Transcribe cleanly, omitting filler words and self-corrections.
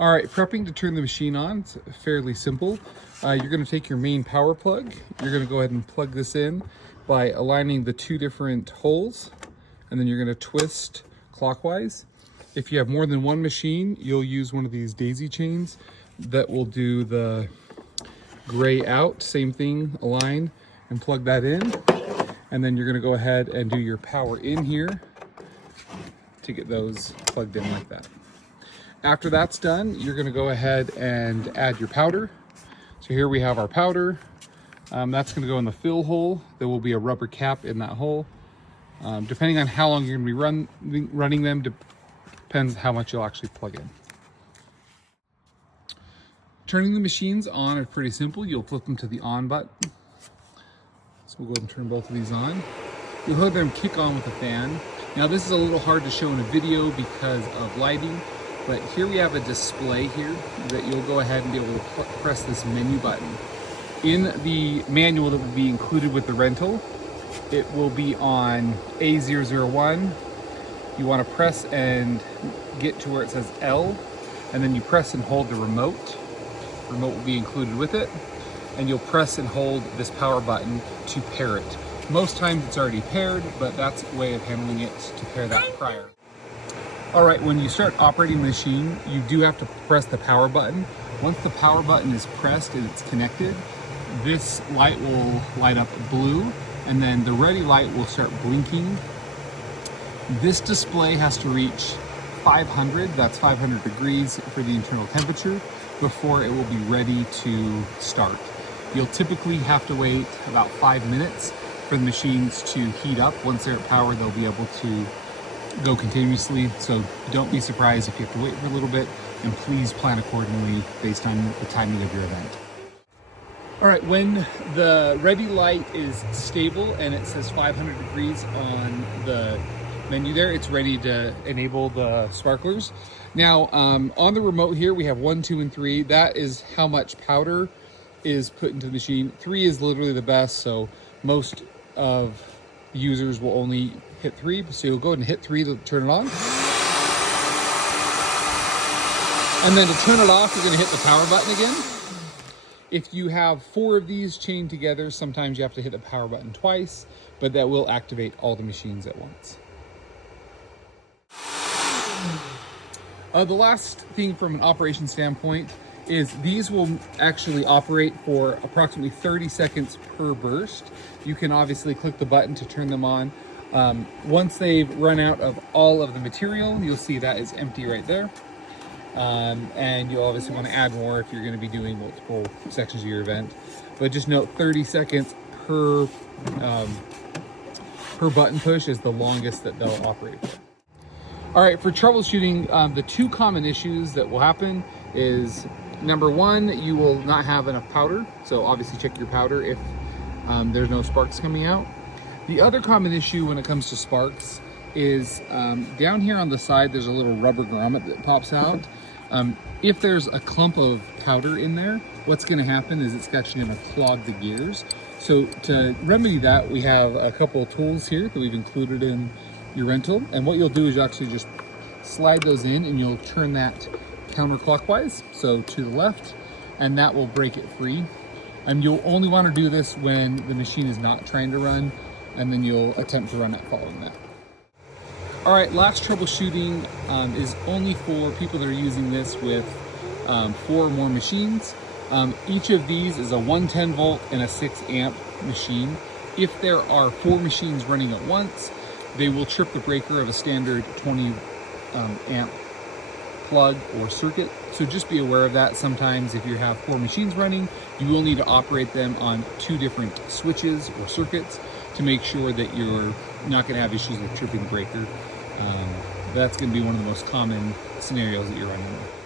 All right, prepping to turn the machine on, it's fairly simple. You're gonna take your main power plug. You're gonna go ahead and plug this in by aligning the two different holes, and then you're gonna twist clockwise. If you have more than one machine, you'll use one of these daisy chains that will do the gray out, same thing, align and plug that in. And then you're gonna go ahead and do your power in here to get those plugged in like that. After that's done, you're gonna go ahead and add your powder. So here we have our powder. That's gonna go in the fill hole. There will be a rubber cap in that hole. Depending on how long you're gonna be running them, depends how much you'll actually plug in. Turning the machines on is pretty simple. You'll flip them to the on button. So we'll go ahead and turn both of these on. You'll hear them kick on with the fan. Now this is a little hard to show in a video because of lighting, but here we have a display here that you'll go ahead and be able to press this menu button. In the manual that will be included with the rental, it will be on A001. You want to press and get to where it says L, and then you press and hold the remote. The remote will be included with it, and you'll press and hold this power button to pair it. Most times it's already paired, but that's a way of handling it to pair that prior. All right, when you start operating the machine, you do have to press the power button. Once the power button is pressed and it's connected, this light will light up blue, and then the ready light will start blinking. This display has to reach 500, that's 500 degrees for the internal temperature, before it will be ready to start. You'll typically have to wait about 5 minutes for the machines to heat up. Once they're at power, they'll be able to go continuously. So don't be surprised if you have to wait for a little bit, and please plan accordingly based on the timing of your event. All right, when the ready light is stable and it says 500 degrees on the menu there, it's ready to enable the sparklers. Now, on the remote here, we have 1, 2, and 3. That is how much powder is put into the machine. 3 is literally the best, so most of users will only hit 3. So you'll go ahead and hit 3 to turn it on. And then to turn it off, you're gonna hit the power button again. If you have 4 of these chained together, sometimes you have to hit the power button twice, but that will activate all the machines at once. The last thing from an operation standpoint is these will actually operate for approximately 30 seconds per burst. You can obviously click the button to turn them on. Once they've run out of all of the material, you'll see that is empty right there. And you'll obviously want to add more if you're going to be doing multiple sections of your event. But just note 30 seconds per button push is the longest that they'll operate for. All right, for troubleshooting, the 2 common issues that will happen is, number 1, you will not have enough powder. So obviously check your powder if there's no sparks coming out. The other common issue when it comes to sparks is down here on the side, there's a little rubber grommet that pops out. If there's a clump of powder in there, what's gonna happen is it's actually gonna clog the gears. So to remedy that, we have a couple of tools here that we've included in your rental. And what you'll do is you actually just slide those in, and you'll turn that counterclockwise, so to the left, and that will break it free. And you'll only want to do this when the machine is not trying to run, and then you'll attempt to run it following that. All right, last troubleshooting is only for people that are using this with 4 or more machines. Each of these is a 110 volt and a 6 amp machine. If there are 4 machines running at once, they will trip the breaker of a standard 20 amp plug or circuit. So just be aware of that. Sometimes if you have 4 machines running, you will need to operate them on 2 different switches or circuits to make sure that you're not going to have issues with tripping the breaker. That's going to be one of the most common scenarios that you're running with.